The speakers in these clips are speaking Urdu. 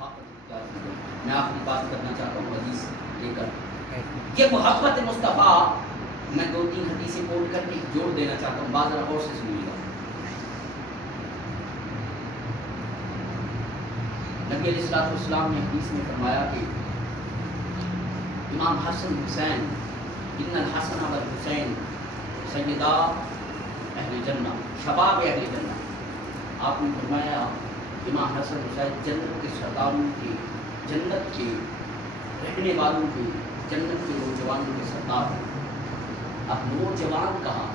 میں آخری بات کرنا چاہتا ہوں حدیث لے کر، یہ محبت مصطفیٰ میں 2-3 حدیثیں کوٹ کر کے جوڑ دینا چاہتا ہوں، بعض اور سے سنیے گا۔ نبی علیہ الصلوۃ والسلام نے حدیث میں فرمایا کہ امام حسن حسین ان الحسن والحسین سیدا اہل جنہ شباب اہل جنہ، آپ نے فرمایا امام حسن حسین جنت کے سرداروں کے، جنت کے رہنے والوں کے، جنت کے نوجوانوں کے سردار ہیں۔ اب نوجوان کہا،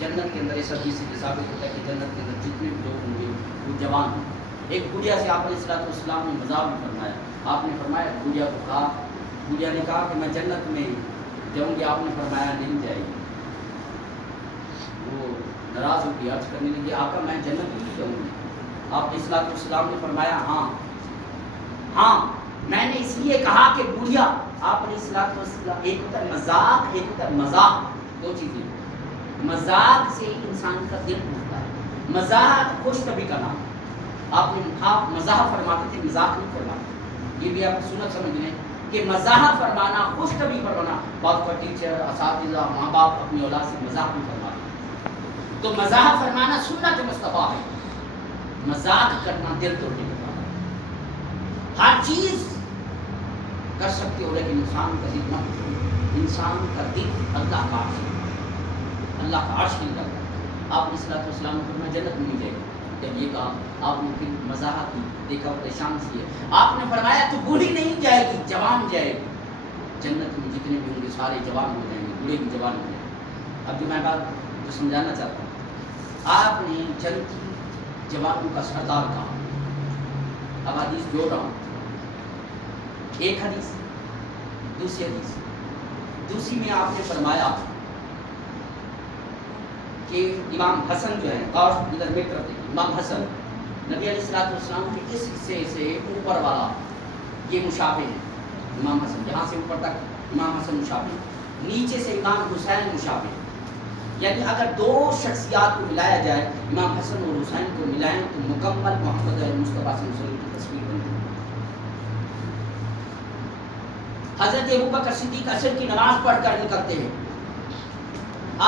جنت کے اندر اس حدیث سے ثابت ہوتا ہے کہ جنت کے اندر جتنے بھی لوگ ہوں گے وہ جوان ہیں۔ ایک بڑھیا سے آپ علیہ الصلوۃ والسلام نے مذاق بھی فرمایا، آپ نے فرمایا بڑھیا کو کہا، بڑھیا نے کہا کہ میں جنت میں جاؤں گی، آپ نے فرمایا نہیں جائے گی۔ وہ ناراض ہو کے عرض کرنے لگی آقا میں جنت میں نہیں جاؤں گی۔ آپ علیہ الصلوۃ والسلام نے فرمایا ہاں میں نے اس لیے کہا کہ بڑھیا، آپ علیہ الصلوۃ والسلام، ایک ہوتا ہے مذاق، ایک ہوتا ہے مزاح، دو چیزیں۔ مذاق سے انسان کا دل ٹوٹتا ہے، مزاح خوش طبی کا نام۔ آپ مزاح فرماتے تھے، مذاق نہیں فرماتے، یہ بھی آپ سنت سمجھ لیں کہ مزاح فرمانا، خوش طبی فرمانا، بعض کا ٹیچر، اساتذہ، ماں باپ اپنی اولاد سے مزاح نہیں فرماتے، تو مزاح فرمانا سنت مصطفیٰ ہے، مذاق کرنا دل توڑنے کا کام ہے۔ ہر چیز کر سکتے ہو لیکن انسان کا دل نہ ہو، انسان کا دل اللہ کا عرش ہے، اللہ کا عرش ہل جاتا ہے۔ آپ علیہ الصلوۃ والسلام نے فرمایا جنت میں نہیں جائے گی۔ جب یہ کہا آپ نے پھر مزاح کی، دیکھا پریشان سی ہے، آپ نے فرمایا تو بوڑھی نہیں جائے گی، جوان جائے گی۔ جنت میں جتنے بھی ہوں گے سارے جوان ہو جائیں گے، بوڑھے بھی جوان ہو جائیں گے۔ اب جو میں بات جو سمجھانا چاہتا ہوں، آپ نے جنت کی جوانوں کا سردار کہا، اب حدیث جوڑ رہا ہوں، ایک حدیث، دوسری حدیث، دوسری میں آپ نے فرمایا کہ امام حسن جو ہے، اور ادھر میری طرف دیکھیں، امام حسن نبی علیہ الصلوۃ والسلام کے اس حصے سے اوپر والا یہ مشابہ ہے، امام حسن جہاں سے اوپر تک امام حسن مشابہ، نیچے سے امام حسین مشابہ، یعنی اگر دو شخصیات کو ملایا جائے، امام حسن اور حسین کو ملائیں تو مکمل محمد مصطفیٰ صلی اللہ علیہ وسلم کی تصویر بنتی ہے۔ حضرت ابوبکر صدیق عصر کی نماز پڑھ کر نکلتے ہیں،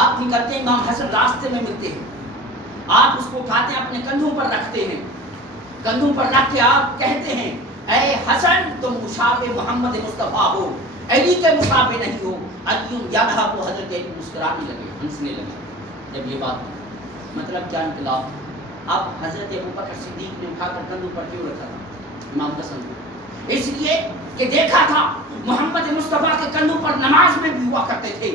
آپ نکلتے ہیں، امام حسن راستے میں ملتے ہیں، آپ اس کو اٹھاتے ہیں، اپنے کندھوں پر رکھتے ہیں، کندھوں پر رکھ کے آپ کہتے ہیں اے حسن تم مشابہ محمد مصطفیٰ ہو، علی کے مشابہ نہیں ہو۔ علی یادہ کو حضرت علی مسکرانے لگے، ہنسنے لگے جب یہ بات، مطلب کیا انقلاب۔ اب حضرت ابوبکر صدیق نے اٹھا کر کندھوں پر کیوں رکھا تھا امام حسن کو؟ اس لیے کہ دیکھا تھا محمد مصطفیٰ کے کندھوں پر نماز میں بھی ہوا کرتے تھے،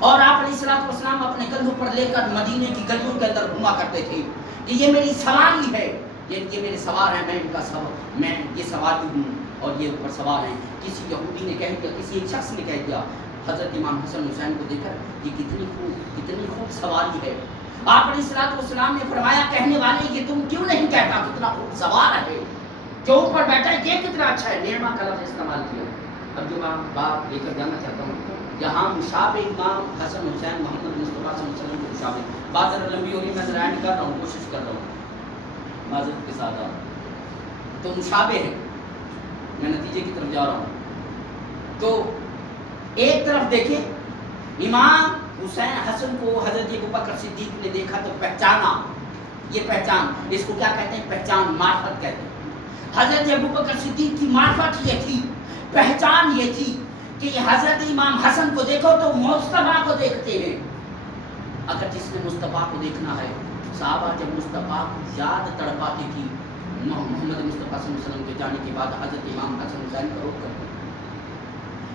اور آپ علیہ الصلوۃ والسلام اپنے کندھوں پر لے کر مدینے کی گلیوں کے اندر گھوما کرتے تھے کہ یہ میری سواری ہے، یہ میرے سوار ہیں، میں ان کا سوار، میں یہ سواری ہوں اور یہ اوپر سوار ہیں۔ کسی یہودی نے کہہ دیا، کسی ایک شخص نے کہہ دیا حضرت امام حسن حسین کو دیکھ کر یہ کتنی خوب سواری ہے۔ آپ علیہ الصلوۃ والسلام نے فرمایا کہنے والے یہ تم کیوں نہیں کہتا کتنا خوب سوار ہے، جو اوپر بیٹھا ہے یہ کتنا اچھا ہے، نعمہ کا لفظ استعمال کیا۔ اب جو میں بات لے کر جانا چاہتا ہوں، یہاں مشابہ امام حسن حسین محمد مصطفیٰ صلی اللہ علیہ وسلم کے مشابہ، بات ذرا لمبی ہو رہی، میں ذرا نہیں کر رہا ہوں، کوشش کر رہا ہوں معذرت کے ساتھ، تو مشابہ ہے، میں نتیجے کی طرف جا رہا ہوں۔ تو ایک طرف دیکھیں امام حسین حسن کو حضرت ابوبکر صدیق نے دیکھا تو پہچانا، یہ پہچان، اس کو کیا کہتے ہیں؟ پہچان، معرفت کہتے ہیں۔ حضرت ابوبکر صدیق کی معرفت یہ تھی، پہچان یہ تھی کہ حضرت امام حسن کو دیکھو تو مصطفیٰ کو دیکھتے ہیں۔ اگر جس نے مصطفیٰ کو دیکھنا ہے، صحابہ جب مصطفیٰ کو یاد تڑپاتی تھی محمد مصطفیٰ صلی اللہ علیہ وسلم کے جانے کے بعد، حضرت امام حسن حسین کا رخ کرتے،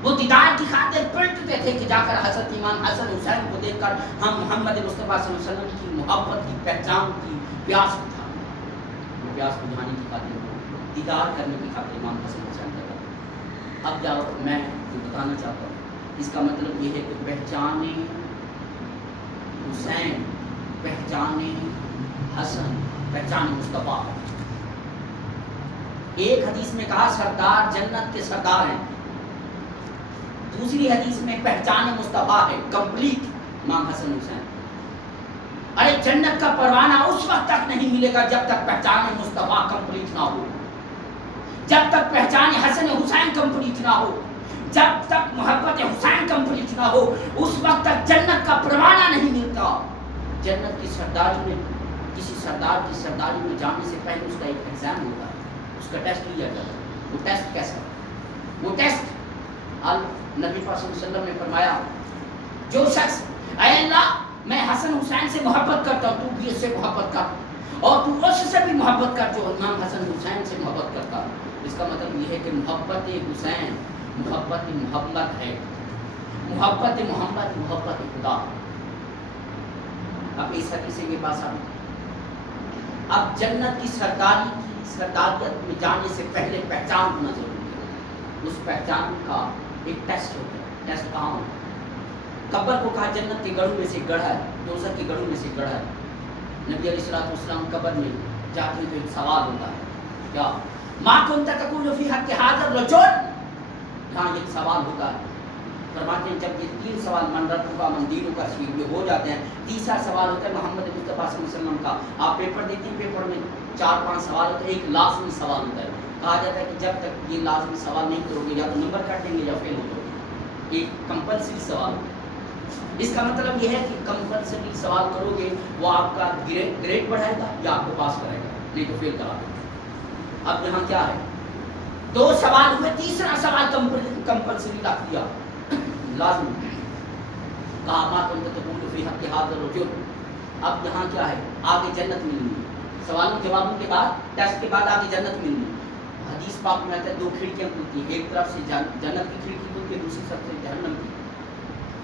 وہ دیدار کی خاطر پلٹتے تھے کہ جا کر حضرت امام حسن حسین کو دیکھ کر ہم محمد مصطفیٰ صلی اللہ علیہ وسلم کی محبت کی، پہچان کی پیاس تھا، وہ پیاس بجھانے کی خاطر، دیدار کرنے کی خاطر امام حسن حسین کا۔ اب جاؤ میں جو بتانا چاہتا ہوں، اس کا مطلب یہ ہے کہ پہچانے حسین، پہچانے حسن، پہچانے مصطفیٰ۔ ایک حدیث میں کہا سردار جنت کے سردار ہیں، دوسری حدیث میں پہچان مصطفیٰ ہے، کمپلیٹ امام حسن حسین۔ ارے جنت کا پروانہ اس وقت تک نہیں ملے گا جب تک پہچان مصطفیٰ کمپلیٹ نہ ہو۔ جب تک پہچان حسن حسین کمپلیٹ نہ ہو، جب تک محبت حسین کمپلیٹ نہ ہو، اس وقت تک جنت کا پروانہ نہیں ملتا۔ جنت کی سرداری میں، کسی سردار کی سرداری میں جانے سے پہلے اس کا ایک ایگزام ہوتا ہے، اس کا ٹیسٹ لیا جاتا ہے۔ وہ ٹیسٹ کیسا ہے؟ وہ ٹیسٹ نبی پاک صلی اللہ علیہ وسلم نے فرمایا، جو شخص اے اللہ میں حسن حسین سے محبت کرتا ہوں، تو بھی اس سے محبت کر، اور تو اس سے بھی محبت کر جو امام حسن حسین سے محبت کرتا۔ اس کا مطلب یہ ہے کہ محبت حسین محبت محمد ہے، محبت محمد محبت خدا۔ اب اس حدیث سے یہ بات ثابت، اب جنت کی سرداری کی سرداریت میں جانے سے پہلے پہچان ہونا ضروری ہے۔ اس پہچان کا ایک ٹیسٹ ہوتا ہے۔ ٹیسٹ کہاں ہوتا ہے؟ قبر کو کہا جنت کے گڑھوں میں سے گڑھا ہے، دوزخ کے گڑھوں میں سے گڑھا ہے۔ نبی علیہ الصلوۃ والسلام قبر میں جاتے ہیں تو ایک سوال ہوتا ہے، کیا ما کنت تقول فی حق ھذا الرجل، یہاں ایک سوال ہوتا ہے۔ فرماتے ہیں جب یہ 3 سوال من ربک کا من دینک کا یہ ہو جاتے ہیں، تیسرا سوال ہوتا ہے محمد مصطفیٰ صلی اللہ علیہ وسلم کا۔ آپ پیپر دیتے ہیں، پیپر میں 4-5 سوال ہوتے ہیں، ایک لازمی سوال ہوتا ہے۔ کہا جاتا ہے کہ جب تک یہ لازمی سوال نہیں کرو گے یا تو نمبر کٹ دیں گے یا فیل ہو جاؤ گے۔ ایک کمپلسری سوال ہوتا ہے۔ اس کا مطلب یہ ہے کہ کمپلسری سوال کرو گے وہ آپ کا گریڈ بڑھائے گا یا آپ کو پاس کرے گا، نہیں تو فیل کرا دے گا۔ اب یہاں کیا ہے، 2 سوال ہوئے، تیسرا سوال کمپلسری رکھ دیا، لازمی، کہا ما کنت تقول فی حق ھذا الرجل۔ اب یہاں کیا ہے، آگے جنت ملنی ہے، سوالوں جوابوں کے بعد، ٹیسٹ کے بعد آگے جنت ملنی۔ حدیث پاک میں آتا ہے 2 کھڑکیاں کھلتی ہیں، ایک طرف سے جنت کی کھڑکی کھلتی ہے، دوسری طرف سے جہنم کی۔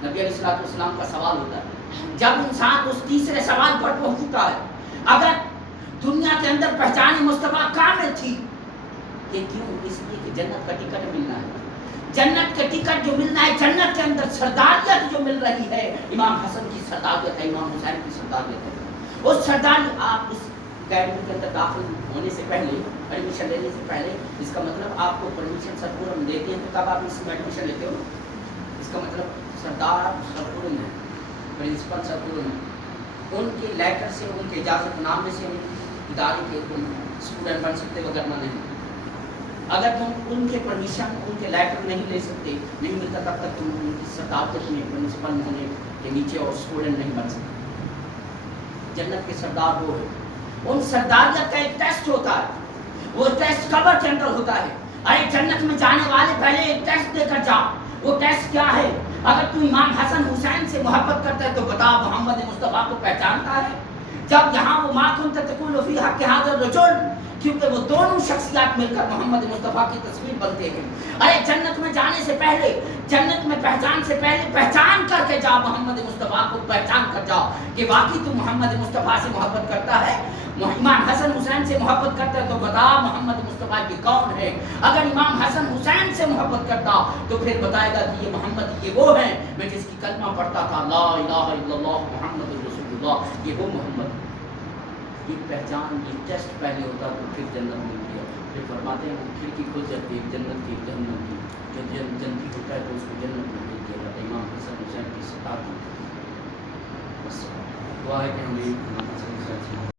نبی علیہ الصلوۃ والسلام کا سوال ہوتا ہے، جب انسان اس تیسرے سوال پر پہنچتا ہے، اگر دنیا کے اندر پہچان مصطفیٰ کامل تھی، یہ کیوں؟ اس لیے کہ جنت کا ٹکٹ ملنا ہے۔ جنت کا ٹکٹ جو ملنا ہے، جنت کے اندر سرداریت جو مل رہی ہے، امام حسن کی سرداریت ہے، امام حسین کی سرداریت ہے۔ اس سرداری آپ اس اکیڈمی کے اندر داخل ہونے سے پہلے، ایڈمیشن لینے سے پہلے، اس کا مطلب آپ کو پرمیشن سرکولم دیتے ہیں، تو تب آپ اس میں ایڈمیشن لیتے ہو۔ اس کا مطلب سردار سرکولم ہے، پرنسپل سرکولم ہے، ان کے لیٹر سے، ان کے اجازت نامے سے ہم ادارے کے اسٹوڈنٹ بن سکتے، وغیرہ نہیں۔ اگر تم ان کے پرمیشن، ان کے لیٹر نہیں لے سکتے، نہیں ملتا، تب تک تم ان کی صدارت میں پرنسپل ہونے کے نیچے اور اسٹوڈنٹ نہیں بن سکتے۔ جنت کے سردار وہ ہے، ان سرداریت کا ایک ٹیسٹ ہوتا ہے، وہ ٹیسٹ قبر کے اندر ہوتا ہے۔ ارے جنت میں جانے والے پہلے ایک ٹیسٹ دے کر جا۔ وہ ٹیسٹ کیا ہے؟ اگر تو امام حسن حسین سے محبت کرتا ہے تو بتا محمد مصطفیٰ کو پہچانتا ہے؟ جب یہاں وہ ما کنت تقول فی حق ھذا الرجل، کیونکہ وہ دونوں شخصیات مل کر محمد مصطفیٰ کی تصویر بنتے ہیں۔ ارے جنت میں جانے سے پہلے، جنت میں پہچان سے پہلے پہچان کر کے جا، محمد مصطفیٰ کو پہچان کر جاؤ کہ واقعی تو محمد مصطفیٰ سے محبت کرتا ہے، امام حسن حسین سے محبت کرتا ہے تو بتا محمد مصطفیٰ یہ کون ہے۔ اگر امام حسن حسین سے محبت کرتا تو پھر بتائے گا کہ یہ محمد، یہ وہ ہیں میں جس کی کلمہ پڑھتا تھا، لا الہ الا اللہ محمد رسول اللہ، یہ وہ محمد۔ یہ پہچان، یہ ٹیسٹ پہلے ہوتا تو پھر جنت مل گیا۔ پھر فرماتے ہیں وہ کھڑکی کھل جاتی ہے جنت کی، جہنم کی، جو جنتی ہوتا ہے تو اس کو جنت میں بھیج دیا جاتا ہے۔ امام حسن حسین کی سطاعت، بس دعا ہے کہ ہمیں